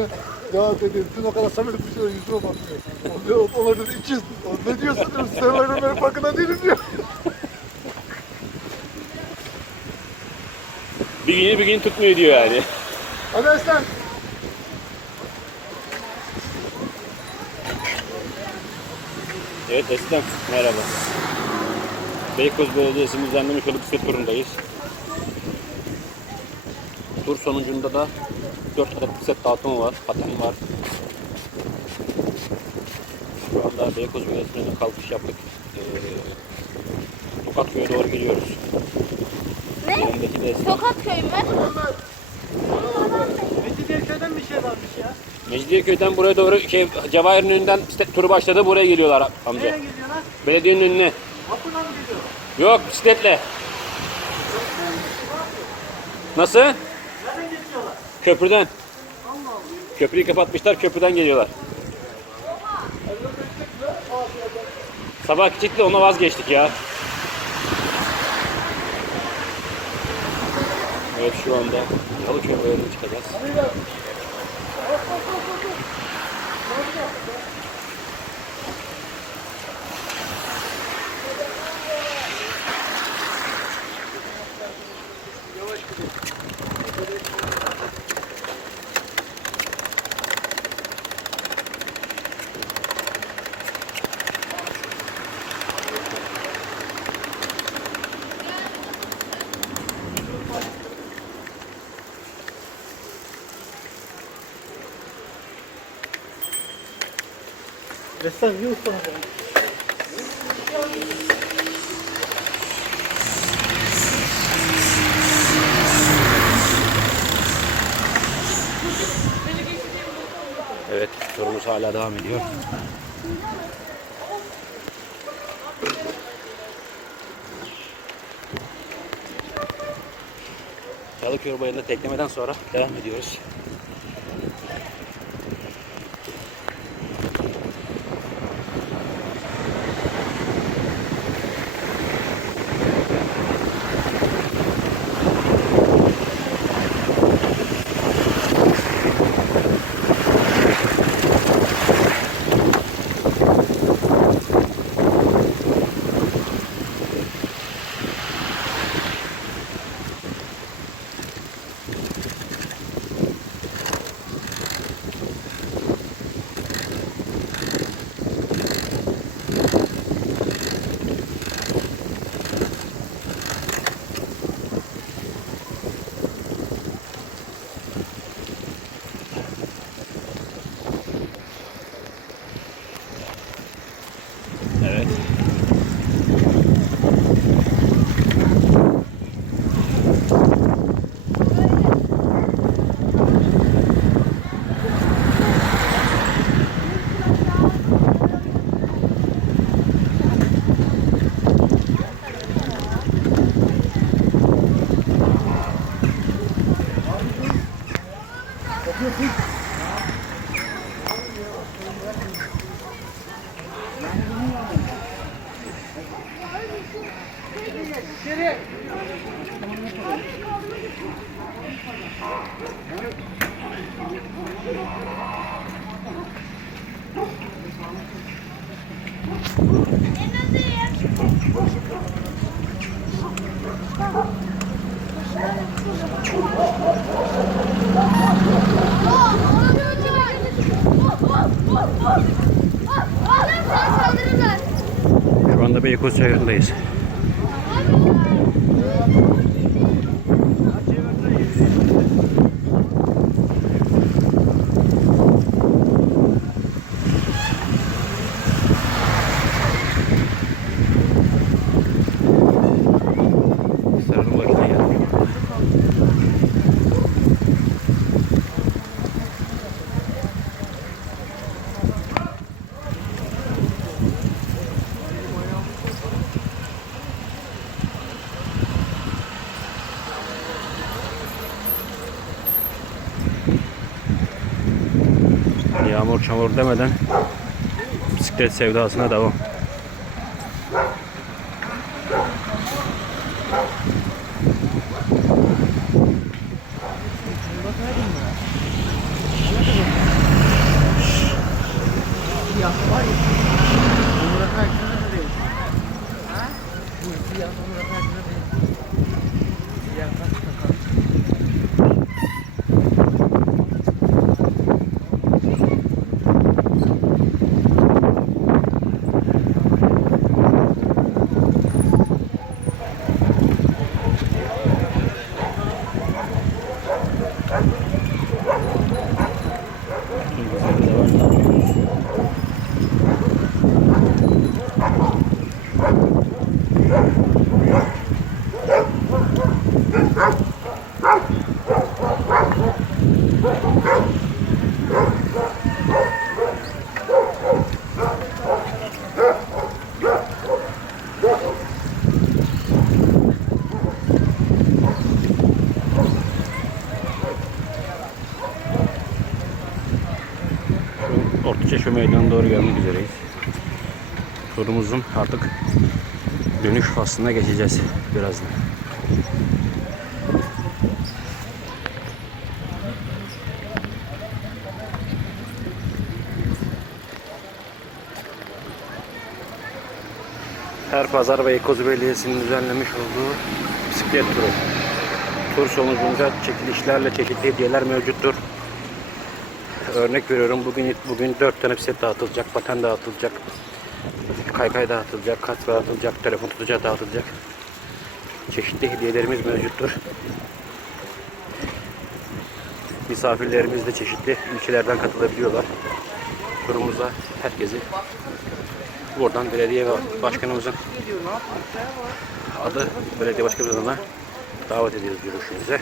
ya. Ya dedi dün o kadar samimi bir şey yüzüme bakmıyor. O diyor, Onlar dedi 200. O, Ne diyorsun diyorum. Sen öyle benim farkında değilim diyor. Bir günü bir gün tutmuyor diyor yani. Hadi Aslan. Evet Eslem merhaba. Beykoz Belediyesi'nin düzenlemiş olduğu bisiklet turundayız. Tur sonucunda da 4 adet bisiklet dağıtımı var, paten var. Şu anda Beykoz Belediyesi'ne kalkış yaptık. Ee, Tokatköy'e doğru gidiyoruz. Ne? Eslem. Tokatköy mü? Mecidiyeköy'den bir şey varmış ya. Mecidiyeköy'den buraya doğru şey, Cevahir'in önünden bisiklet turu başladı. Buraya geliyorlar amca. Nereye gidiyorlar? Belediyenin önüne. Vapurla mı gidiyor? Yok bisikletle. Nasıl? Köprüden. Köprüyü kapatmışlar, köprüden geliyorlar. Sabah küçüktü, ona vazgeçtik ya. Evet şu anda Yalıköy Bayırı'na çıkacağız. Ressam usta. Evet, turumuz hala devam ediyor. Yalıköy Bayırı'nda teklemeden sonra devam ediyoruz. Şu anda Beykoz çayırındayız. Çamur demeden bisiklet sevdasına devam. Ortaçeşme Meydanı'na doğru gelmek üzereyiz. Turumuzun artık dönüş faslına geçeceğiz birazdan. Her pazar Beykoz Belediyesi'nin düzenlemiş olduğu bisiklet turu. Tur sonucunda çekilişlerle çeşitli hediyeler mevcuttur. Örnek veriyorum bugün bugün 4 tane bisiklet dağıtılacak, paten dağıtılacak, kaykay dağıtılacak, kask dağıtılacak, telefon tutacağı dağıtılacak. Çeşitli hediyelerimiz mevcuttur. Misafirlerimiz de çeşitli ülkelerden katılabiliyorlar. Turumuza herkesi buradan belediye başkanımızın adı belediye başkanımızına davet ediyoruz görüşünüze.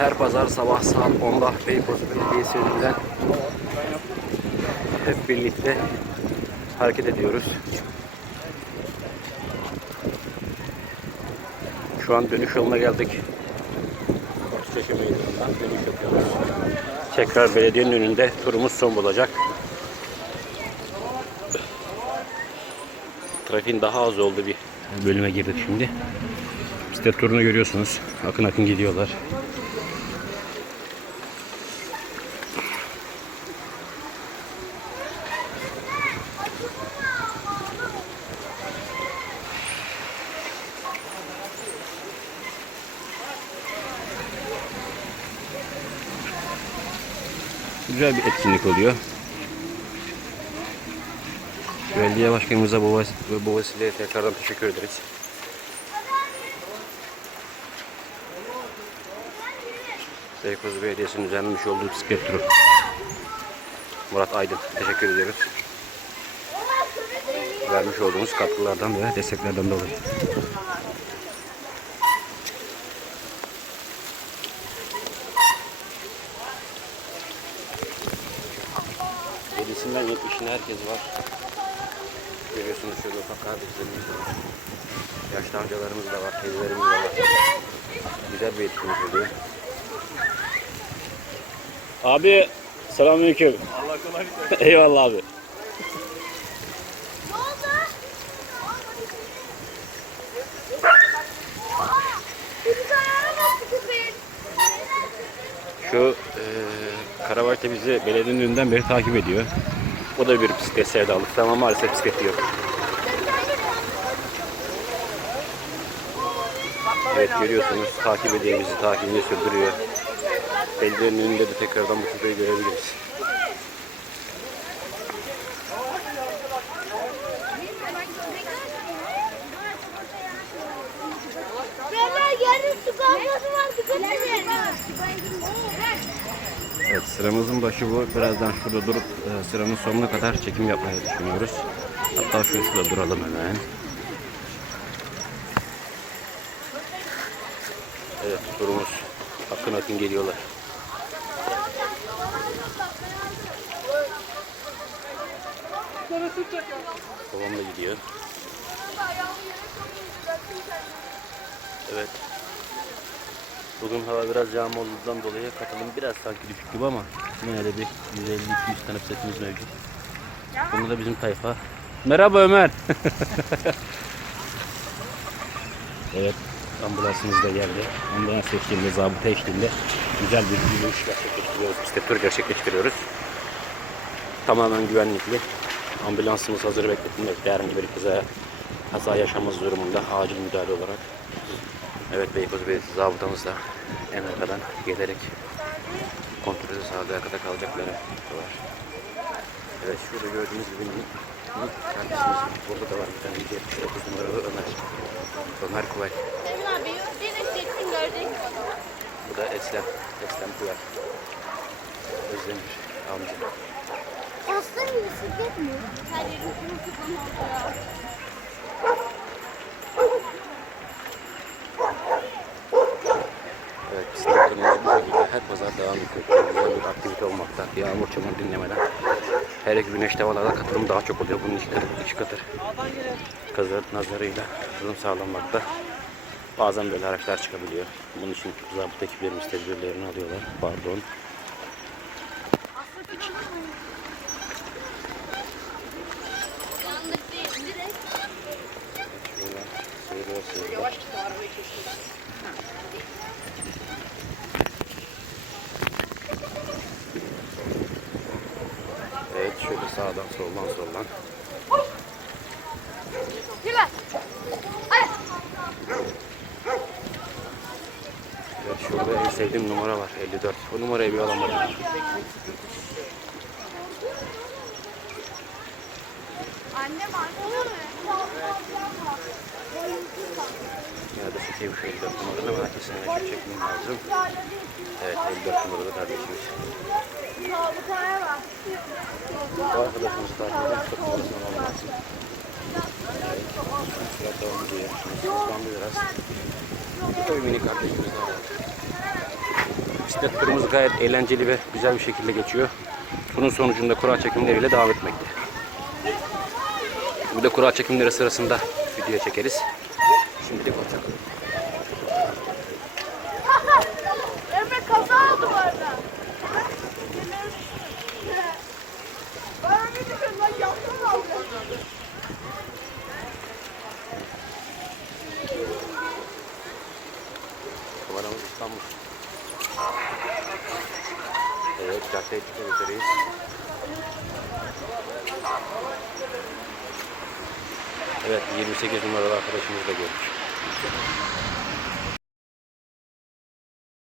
Her pazar sabah saat 10'da Beykoz Belediyesi önünden hep birlikte hareket ediyoruz. Şu an dönüş yoluna geldik. Dönüş yapıyoruz. Tekrar belediyenin önünde turumuz son bulacak. Trafiğin daha az olduğu bir bölüme girdik şimdi. Bisiklet turunu görüyorsunuz. Akın akın gidiyorlar. Güzel bir etkinlik oluyor. Belediye başkanımıza bu vesileyle tekrardan teşekkür ederiz. Beykoz Belediyesi'nin düzenlemiş olduğu bisiklet turu. Murat Aydın teşekkür ediyoruz. Vermiş olduğunuz katkılardan ve desteklerden dolayı. Yetmişine herkes var. Görüyorsunuz şöyle ufak kardeşlerimiz de var. Yaşlı amcalarımız da var, teyzelerimiz de var. Güzel bir etkinlik oluyor. Abi selamünaleyküm. Allah kolaylık versin. Eyvallah abi. Şu e, Karabaş da bizi belediyenin önünden beri takip ediyor. O da bir bisiklet sevdalısı ama maalesef bisikleti yok. Evet görüyorsunuz takip ediyor bizi, takibini sürdürüyor. Belediyenin önünde de tekrardan bu köpeği görebiliriz. Beyler gelin su kavgası var. Dikkat edin. Evet sıramızın başı bu. Birazdan şurada durup e, sıranın sonuna kadar çekim yapmayı düşünüyoruz. Hatta şu şurada duralım hemen. Evet turumuz akın akın geliyorlar. Babam da gidiyor. Evet. Bugün hava biraz yağmurludan dolayı katılım biraz sanki düşük gibi ama yine de bir 150-200 tane setimiz mevcut. Bunu da bizim tayfa. Merhaba Ömer. evet ambulansımız da geldi. Ambulans eşliğinde, zabıta eşliğinde güzel bir yürüyüş gerçekleştiriyoruz. Bisiklet turu gerçekleştiriyoruz. Tamamen güvenlikli. Ambulansımız hazır bekletilmekte. Herhangi bir kaza, kaza yaşamaz durumunda acil müdahale olarak. Evet Beykoz Belediyesi zabıtamız da en arkadan gelerek kontrolü sağladığı kadar kalacakları var. Evet şurada gördüğünüz gibi minik kardeşimiz burada da var bir tane 79 numaralı Ömer. Ömer görecek. Bu da Eslem. Eslem Kuvay. Özdemir amca. Aslında bir bisiklet mi? Her yerin sırılsıklam oldu ya. Evet bisiklet turumuz bu şekilde her pazar devam ediyor. Güzel bir aktivite olmakta. Yağmur çamur dinlemeden. Hele ki güneşli havalarda katılım daha çok oluyor. Bunun iki katı, iki katı kazı nazarıyla katılım sağlanmakta. Bazen böyle araçlar çıkabiliyor. Bunun için zabıt ekiplerimiz tedbirlerini alıyorlar. Pardon. Yavaş git arabayı Evet şöyle sağdan soldan soldan. Evet şurada en sevdiğim numara var 54. O numarayı bir alamadım. Annem anne mi? Ya da seçeyim şu 54 numaranı ama kesinlikle şu çekmem lazım. Evet 54 numaralı kardeşimiz. Sabıkaya bak. Bisiklet turumuz gayet eğlenceli ve güzel bir şekilde geçiyor. Turun sonucunda kura çekimleriyle devam etmekte. Bir de kura çekimleri sırasında video çekeriz. Çıkmak üzereyiz. Evet, 28 numaralı arkadaşımızı da gördük.